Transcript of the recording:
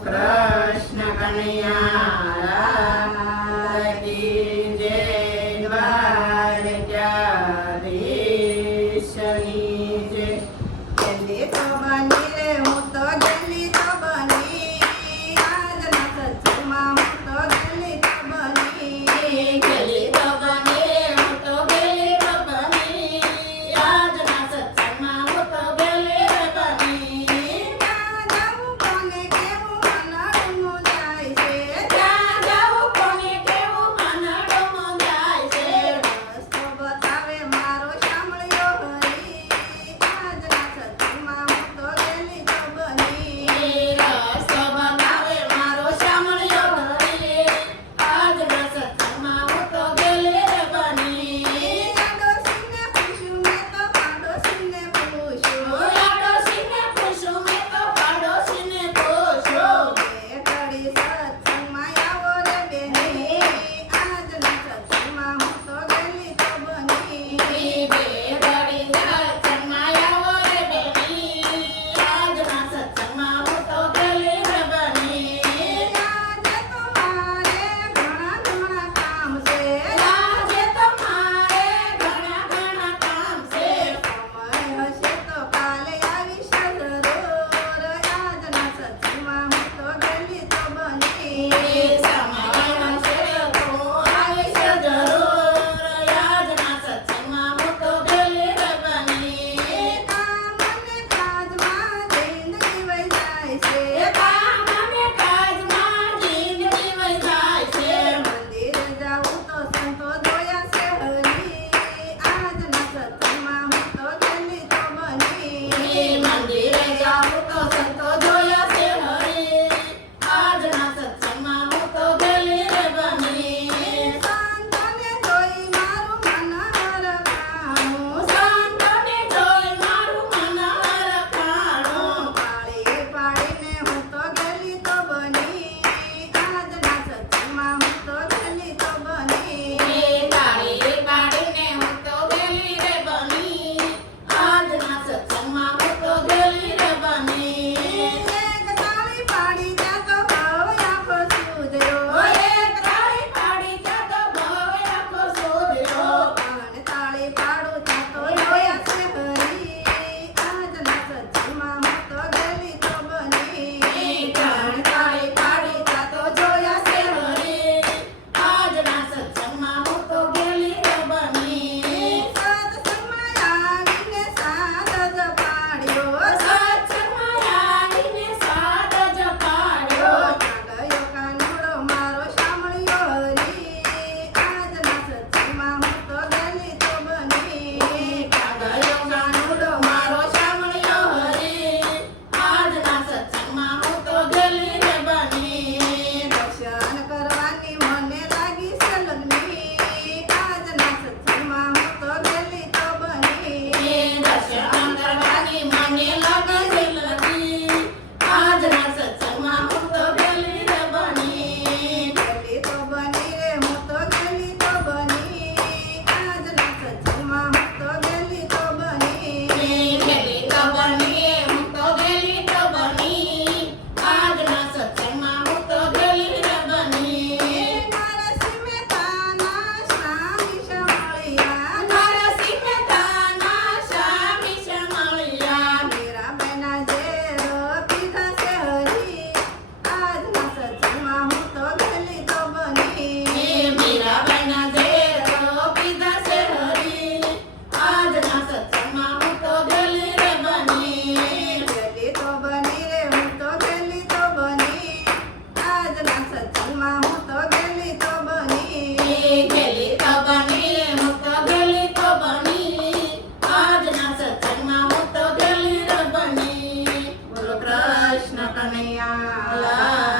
કૃષ્ણ કનૈયા કી જય દ્વારકાધીશની જય. ગેલી તો બની રે હું તો ગેલી તો બની આજના સત્સંગમાં હું તો ગેલી તો બની ગેલી તો બની હું તો ગેલી તો બની આજના સત્સંગમાં હું તો ગેલી તો બની. ત્યાં જાઉં કોને કેવું મનડું જાય છે ત્યાં જાઉં કોને કેવું મનડું મુંજાય છે. રસ્તો બતાવે મારો શામળિયો હરી આજના સત્સંગમાં હું તો ગેલી તો બની રસ્તો બતાવે મારો શામળિયો હરી આજના સત્સંગમાં હું તો ગેલી રે બની. આડોશીને પૂછ્યું મેં તો પાડોશીને પૂછ્યું આડોશીને પૂછ્યું મેં તો પાડોશીને પૂછ્યું. બે ઘડી સત્સંગમાં આવો રે બેની આજના સત્સંગમાં હું તો ગેલી તો બની બે ઘડી સત્સંગમાં આવો રે બેની આજના સત્સંગમાં હું તો ગેલી રે બની. આજે તો મારે ઘણા ઘણા કામ છે આજે તો મારે ઘણા ઘણા કામ છે. સમય હશે તો કાલે આવીશ જરૂર આજના સત્સંગમાં હું તો ગેલી તો બની સમય હશે તો આવીશ જરૂર આજના સત્સંગમાં હું તો ગેલી રે બની. કામ અને કાજમાં જિંદગી વહી જાય છે કામ અને કાજમાં જિંદગી વહી જાય છે. મંદિરે જાઉં તો સંતો જોયા છે હરી આજના સત્સંગમાં હું તો ગેલી તો બની મંદિરે જાઉં તો સંતો જોયા છે હરી આજના સત્સંગમાં હું તો ગેલી રે બની. સંતોને જોઈ મારું મન હરખાણું સંતોને જોઈ મારું મન હરખાણું. પાળી પાડીને હું તો ગેલી તો બની આજના સત્સંગમાં હું તો ગેલી તો બની તાળી પાડીને હું તો ગેલી રે બની આજના સત્સંગમાં હું તો ગેલી રે બની. એક તાળી પાડી ત્યાં તો ભાવ આખો સુધર્યો એક તાળી પાડી ત્યાં તો ભાવ આખો શોધ્યો. અને તાળી પાડું ત્યાં તો જોયા છે હરી આજના સત્સંગમાં હું તો ગેલી તો બની ત્રણ તાળી પાડી ત્યાં તો જોયા છે હરી આજના સત્સંગમાં હું તો ગેલી રે બની. સત્સંગમાં આવીને સાદ જ પાડ્યો સત્સંગમાં આવીને સાદ જ પાડ્યો. ગયો કાનુડો મારો શામળિયો હરી આજના સત્સંગમાં હું તો ગેલી તો બની ગયો કાનુડો મારો શામળિયો હરી આજના સત્સંગમાં હું તો ગેલી રે બની. દર્શન કરવાની મને લાગી છે લગ્ની આજના સત્સંગમાં હું તો ગેલી તો બની દર્શન કરવાની મને લાગે છે લગી આજના સત્સંગમાં હું તો ગેલી રે બની. ગેલી તો બની રે હું તો ગેલી તો બની આજના સત્સંગમાં હું તો ગેલી તો બની ગેલી તો બની હું તો ગેલી તો બની આજના સત્સંગમાં હું તો ગેલી રે બની. નરસિંહ મહેતાના સ્વામી શમળિયા નરસિંહ મહેતાના સ્વામી શમળિયા. મીરાબાઈના ઝેર પીધા છે હરી આજના સત્સંગમાં હું તો ગેલી તો બની મીરાબાઈના ઝેરો પીધા છે હરી આજના સત્સંગમાં હું તો ગેલી રે બની. ગેલી તો બની રે હું તો ગેલી તો બની આજના સત્સંગમાં હું તો ગેલી તો બની ગેલી તો બની હું તો ગેલી તો બની આજના સત્સંગમાં હું તો ગેલી રે બની. બોલો કૃષ્ણ કનૈયા